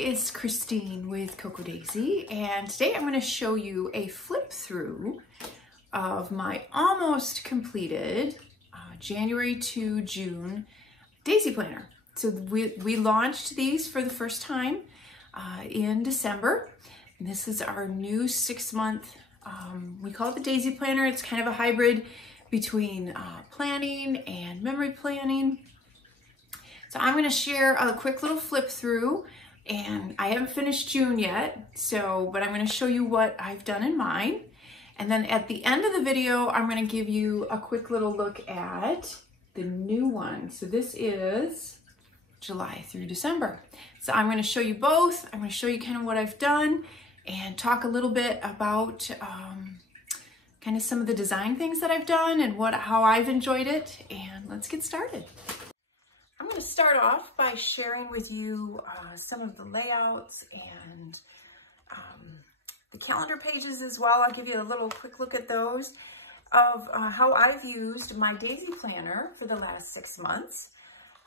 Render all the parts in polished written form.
it's Christine with Coco Daisy, and today I'm going to show you a flip through of my almost completed January to June Daisy planner. So we launched these for the first time in December. And this is our new 6-month, we call it the Daisy planner. It's kind of a hybrid between planning and memory planning. So I'm going to share a quick little flip through, and I haven't finished June yet, but I'm going to show you what I've done in mine. And then at the end of the video, I'm going to give you a quick little look at the new one. So this is July through December. So I'm going to show you both. I'm going to show you kind of what I've done and talk a little bit about kind of some of the design things that I've done and how I've enjoyed it. And let's get started. I'm going to start off by sharing with you some of the layouts and the calendar pages as well. I'll give you a little quick look at those of how I've used my Daisy planner for the last 6 months.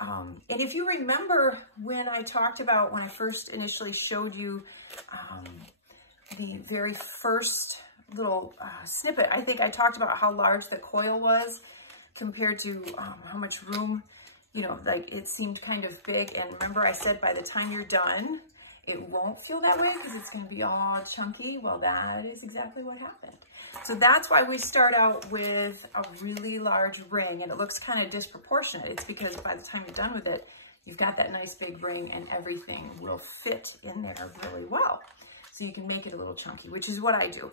And if you remember when I talked about when I first initially showed you the very first little snippet, I think I talked about how large the coil was compared to how much room, like it seemed kind of big. And remember I said by the time you're done, it won't feel that way because it's going to be all chunky. Well, that is exactly what happened. So that's why we start out with a really large ring, and it looks kind of disproportionate. It's because by the time you're done with it, you've got that nice big ring and everything will fit in there really well. So you can make it a little chunky, which is what I do.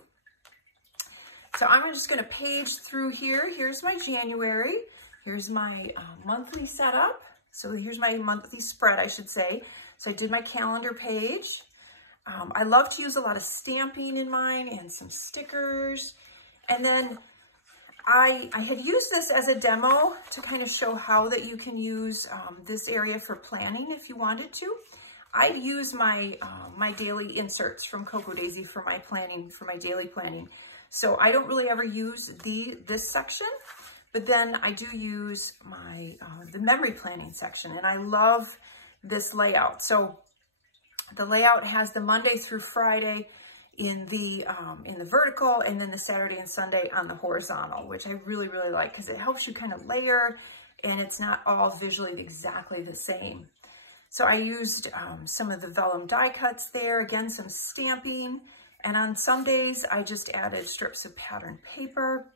So I'm just going to page through here. Here's my January. Here's my monthly setup. So here's my monthly spread, I should say. So I did my calendar page. I love to use a lot of stamping in mine and some stickers. And then I had used this as a demo to kind of show how that you can use this area for planning if you wanted to. I use my my daily inserts from Coco Daisy for my planning, for my daily planning. So I don't really ever use this section, but then I do use my the memory planning section, and I love this layout. So the layout has the Monday through Friday in the vertical, and then the Saturday and Sunday on the horizontal, which I really, really like because it helps you kind of layer and it's not all visually exactly the same. So I used some of the vellum die cuts there, again, some stamping. And on some days, I just added strips of patterned paper.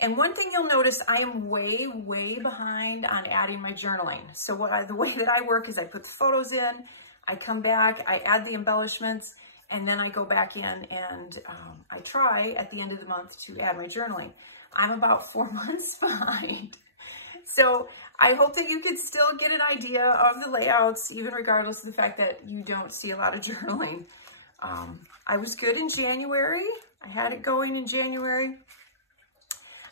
And one thing you'll notice, I am way, way behind on adding my journaling. So the way that I work is I put the photos in, I come back, I add the embellishments, and then I go back in and I try at the end of the month to add my journaling. I'm about 4 months behind. So I hope that you could still get an idea of the layouts, even regardless of the fact that you don't see a lot of journaling. I was good in January. I had it going in January.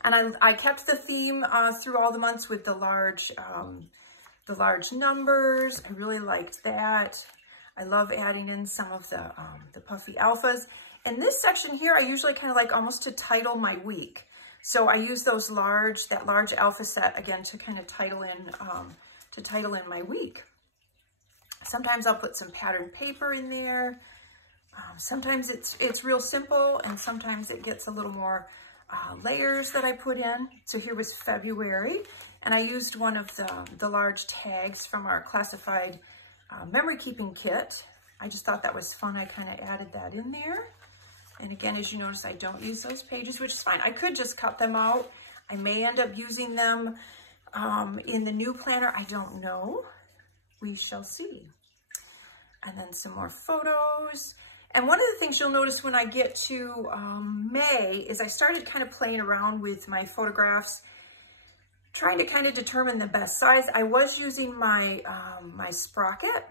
And I kept the theme through all the months with the large numbers. I really liked that. I love adding in some of the puffy alphas. And this section here, I usually kind of like almost to title my week. So I use that large alpha set again to kind of title in my week. Sometimes I'll put some patterned paper in there. Sometimes it's real simple, and sometimes it gets a little more layers that I put in. So here was February, and I used one of the large tags from our classified memory keeping kit. I just thought that was fun. I kind of added that in there. And again, as you notice, I don't use those pages, which is fine. I could just cut them out. I may end up using them in the new planner. I don't know. We shall see. And then some more photos. And one of the things you'll notice when I get to May is I started kind of playing around with my photographs, trying to kind of determine the best size. I was using my my sprocket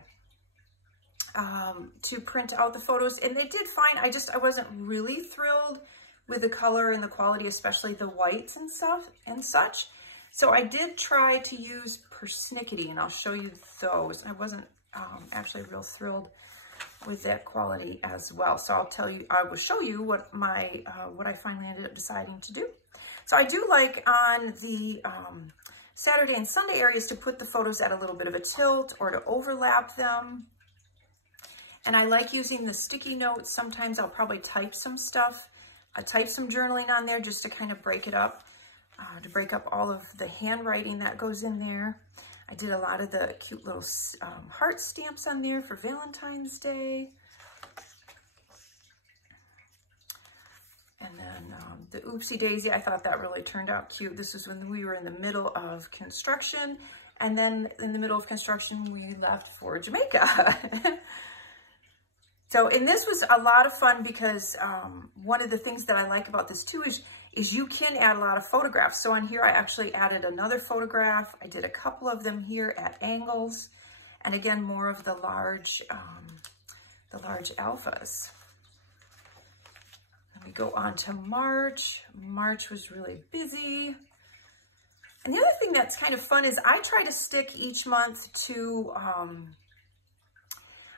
to print out the photos, and they did fine. I wasn't really thrilled with the color and the quality, especially the whites and stuff and such. So I did try to use persnickety, and I'll show you those. I wasn't actually real thrilled with that quality as well. So I will show you what I finally ended up deciding to do. So I do like on the Saturday and Sunday areas to put the photos at a little bit of a tilt or to overlap them. And I like using the sticky notes. Sometimes I'll probably type some stuff. I type some journaling on there just to kind of break it up, to break up all of the handwriting that goes in there. I did a lot of the cute little heart stamps on there for Valentine's Day. And then the Oopsie Daisy, I thought that really turned out cute. This was when we were in the middle of construction. And then in the middle of construction, we left for Jamaica. So, and this was a lot of fun because one of the things that I like about this too is you can add a lot of photographs. So on here, I actually added another photograph. I did a couple of them here at angles. And again, more of the large alphas. We go on to March. March was really busy. And the other thing that's kind of fun is I try to stick each month to,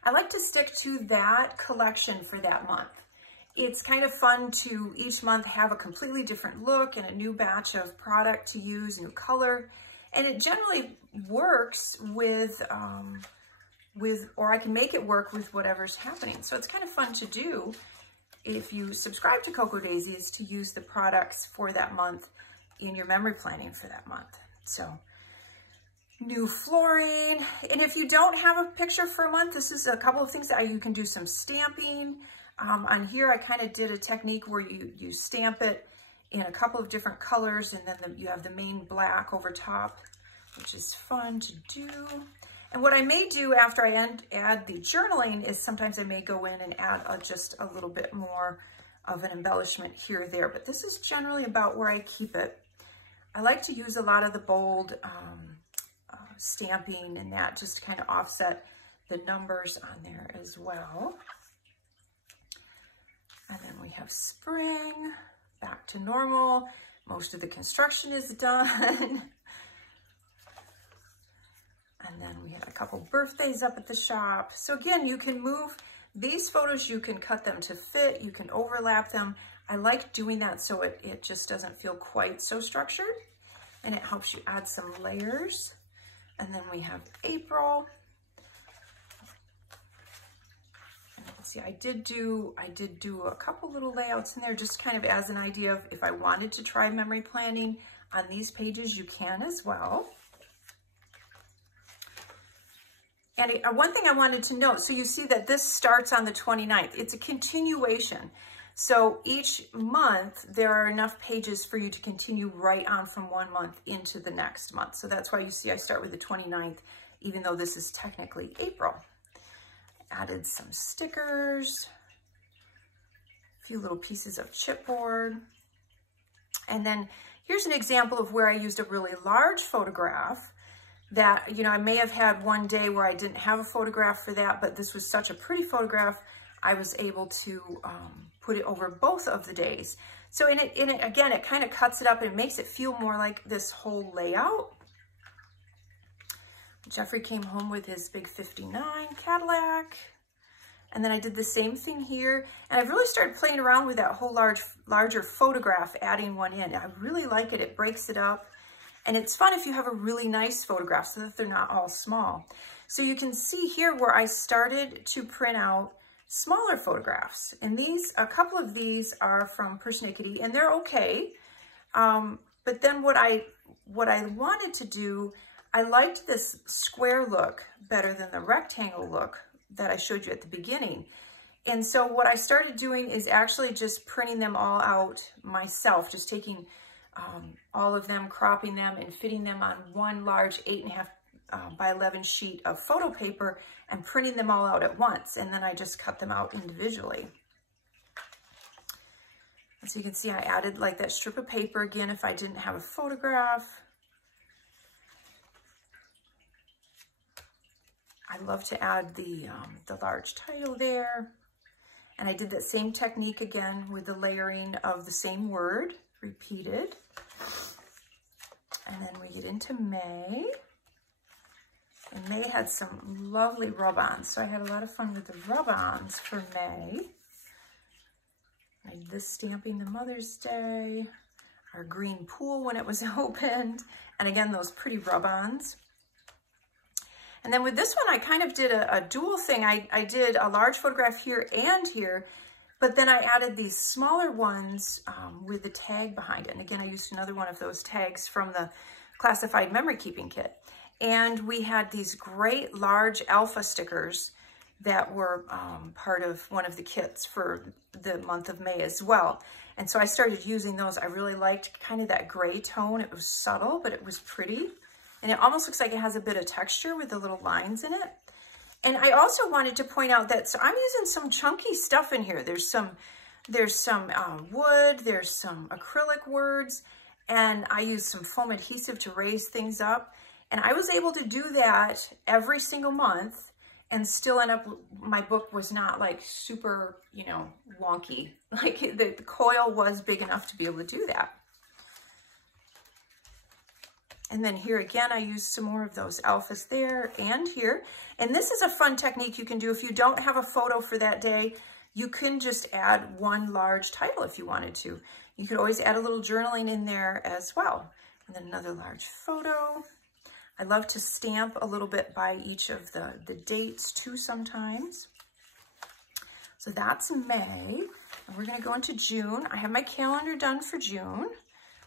I like to stick to that collection for that month. It's kind of fun to each month have a completely different look and a new batch of product to use, new color. And it generally works with, or I can make it work with whatever's happening. So it's kind of fun to do. If you subscribe to Cocoa Daisy, is to use the products for that month in your memory planning for that month. So new flooring. And if you don't have a picture for a month, this is a couple of things that you can do some stamping. On here, I kind of did a technique where you stamp it in a couple of different colors, and then you have the main black over top, which is fun to do. And what I may do after I add the journaling is sometimes I may go in and add just a little bit more of an embellishment here or there. But this is generally about where I keep it. I like to use a lot of the bold stamping and that just to kind of offset the numbers on there as well. And then we have spring, back to normal. Most of the construction is done. And then we had a couple birthdays up at the shop. So again, you can move these photos, you can cut them to fit, you can overlap them. I like doing that so it just doesn't feel quite so structured, and it helps you add some layers. And then we have April. And let's see, I did do a couple little layouts in there just kind of as an idea of if I wanted to try memory planning on these pages, you can as well. And one thing I wanted to note, so you see that this starts on the 29th. It's a continuation. So each month, there are enough pages for you to continue right on from one month into the next month. So that's why you see I start with the 29th, even though this is technically April. Added some stickers, a few little pieces of chipboard. And then here's an example of where I used a really large photograph that, you know, I may have had one day where I didn't have a photograph for that, but this was such a pretty photograph, I was able to put it over both of the days. So again, it kind of cuts it up and makes it feel more like this whole layout. Jeffrey came home with his big 59 Cadillac. And then I did the same thing here. And I've really started playing around with that whole larger photograph, adding one in. I really like it. It breaks it up. And it's fun if you have a really nice photograph so that they're not all small. So you can see here where I started to print out smaller photographs. And a couple of these are from Persnickety, and they're okay. But then what I wanted to do, I liked this square look better than the rectangle look that I showed you at the beginning. And so what I started doing is actually just printing them all out myself, just taking all of them, cropping them, and fitting them on one large 8.5 by 11 sheet of photo paper and printing them all out at once. And then I just cut them out individually. And so you can see I added like that strip of paper again if I didn't have a photograph. I love to add the large title there. And I did that same technique again with the layering of the same word, repeated. And then we get into May. And May had some lovely rub-ons. So I had a lot of fun with the rub-ons for May. I did this stamping the Mother's Day, our green pool when it was opened. And again, those pretty rub-ons. And then with this one, I kind of did a dual thing. I did a large photograph here and here, but then I added these smaller ones with the tag behind it. And again, I used another one of those tags from the classified memory keeping kit. And we had these great large alpha stickers that were part of one of the kits for the month of May as well. And so I started using those. I really liked kind of that gray tone. It was subtle, but it was pretty. And it almost looks like it has a bit of texture with the little lines in it. And I also wanted to point out that, so I'm using some chunky stuff in here. There's some wood, there's some acrylic words, and I used some foam adhesive to raise things up. And I was able to do that every single month and still end up, my book was not like super, you know, wonky. Like the coil was big enough to be able to do that. And then here again, I used some more of those alphas there and here. And this is a fun technique you can do if you don't have a photo for that day. You can just add one large title if you wanted to. You could always add a little journaling in there as well. And then another large photo. I love to stamp a little bit by each of the dates too sometimes. So that's May. And we're gonna go into June. I have my calendar done for June,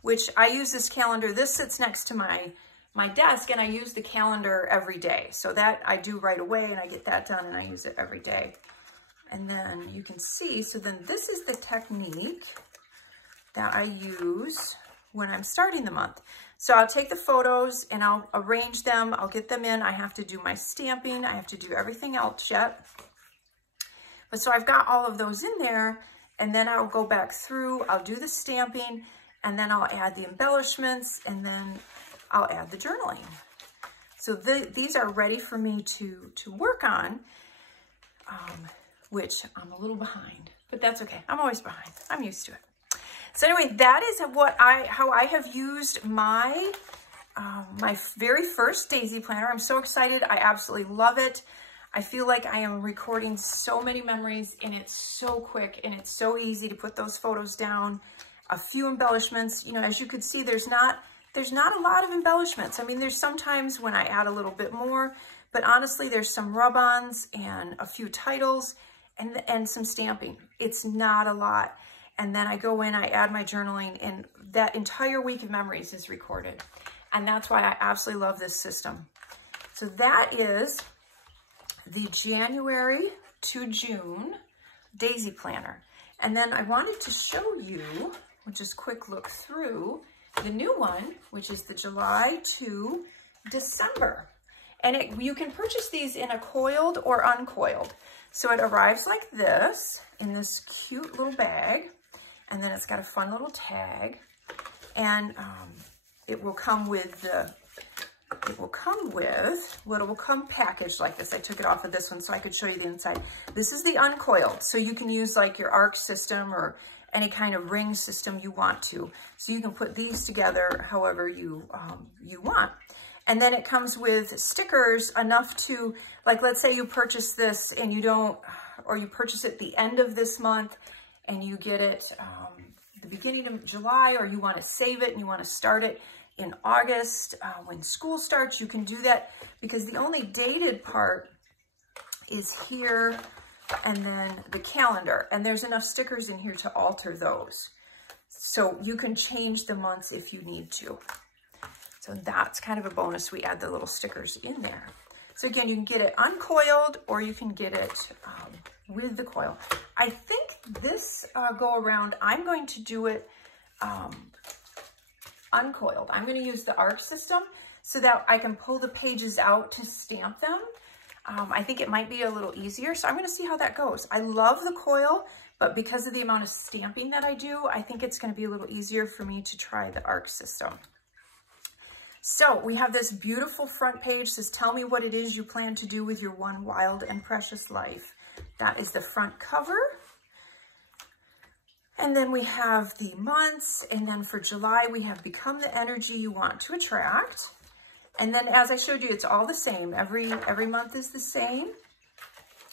which I use this calendar. This sits next to my desk, and I use the calendar every day. So that I do right away, and I get that done, and I use it every day. And then you can see, so then this is the technique that I use when I'm starting the month. So I'll take the photos and I'll arrange them. I'll get them in. I have to do my stamping. I have to do everything else yet. But so I've got all of those in there, and then I'll go back through. I'll do the stamping, and then I'll add the embellishments, and then I'll add the journaling. So these are ready for me to work on, which I'm a little behind, but that's okay. I'm always behind. I'm used to it. So anyway, that is how I have used my my very first daisy planner. I'm so excited. I absolutely love it. I feel like I am recording so many memories, and it's so quick, and it's so easy to put those photos down. A few embellishments, you know, as you could see, there's not a lot of embellishments. I mean, there's sometimes when I add a little bit more, but honestly, there's some rub-ons and a few titles and some stamping. It's not a lot. And then I go in, I add my journaling, and that entire week of memories is recorded. And that's why I absolutely love this system. So that is the January to June daisy planner. And then I wanted to show you, we'll just quick look through the new one, which is the July to December. And you can purchase these in a coiled or uncoiled. So it arrives like this, in this cute little bag. And then it's got a fun little tag. And it will come with packaged like this. I took it off of this one so I could show you the inside. This is the uncoiled. So you can use like your arc system or any kind of ring system you want to. So you can put these together however you want. And then it comes with stickers enough to, like, let's say you purchase this and you don't, or you purchase it at the end of this month and you get it the beginning of July, or you want to save it and you want to start it in August when school starts, you can do that, because the only dated part is here and then the calendar, and there's enough stickers in here to alter those. So you can change the months if you need to. So that's kind of a bonus. We add the little stickers in there. So again, you can get it uncoiled or you can get it with the coil. I think this go around, I'm going to do it uncoiled. I'm going to use the arc system so that I can pull the pages out to stamp them. I think it might be a little easier, so I'm going to see how that goes. I love the coil, but because of the amount of stamping that I do, I think it's going to be a little easier for me to try the arc system. So we have this beautiful front page, says, tell me what it is you plan to do with your one wild and precious life. That is the front cover. And then we have the months, and then for July, we have become the energy you want to attract. And then as I showed you, it's all the same. Every month is the same.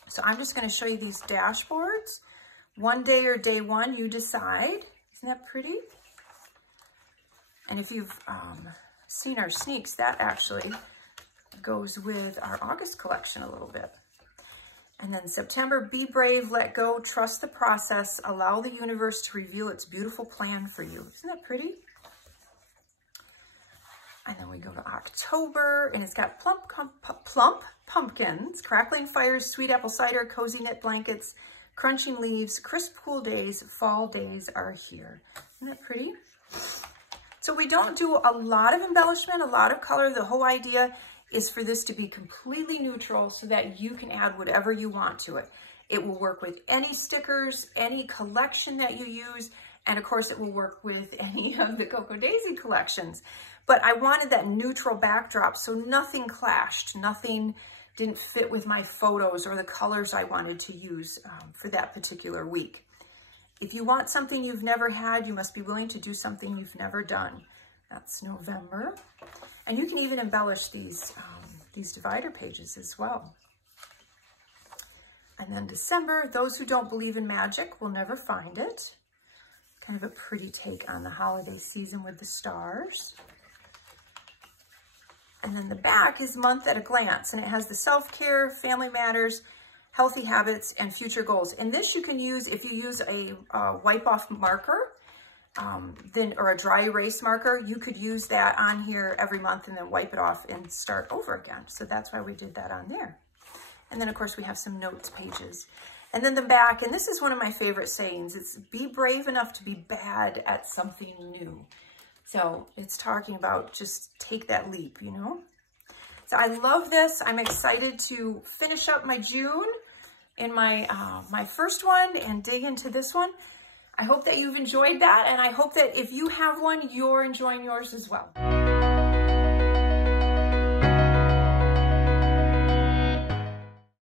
So I'm just going to show you these dashboards. One day or day one, you decide. Isn't that pretty? And if you've seen our sneaks, that actually, of goes with our August collection a little bit. And then September, be brave, let go, trust the process, allow the universe to reveal its beautiful plan for you. Isn't that pretty? And then we go to October, and it's got plump pumpkins, crackling fires, sweet apple cider, cozy knit blankets, crunching leaves, crisp cool days, fall days are here. Isn't that pretty? So we don't do a lot of embellishment, a lot of color. The whole idea is for this to be completely neutral so that you can add whatever you want to it. It will work with any stickers, any collection that you use, and of course it will work with any of the Cocoa Daisy collections. But I wanted that neutral backdrop so nothing clashed, nothing didn't fit with my photos or the colors I wanted to use for that particular week. If you want something you've never had, you must be willing to do something you've never done. That's November. And you can even embellish these divider pages as well. And then December, those who don't believe in magic will never find it. Kind of a pretty take on the holiday season with the stars. And then the back is month at a glance, and it has the self-care, family matters, healthy habits, and future goals. And this you can use if you use a wipe-off marker, or a dry erase marker. You could use that on here every month and then wipe it off and start over again. So that's why we did that on there. And then of course we have some notes pages. And then the back, and this is one of my favorite sayings, it's be brave enough to be bad at something new. So it's talking about just take that leap, you know? So I love this. I'm excited to finish up my June in my, my first one and dig into this one. I hope that you've enjoyed that, and I hope that if you have one, you're enjoying yours as well.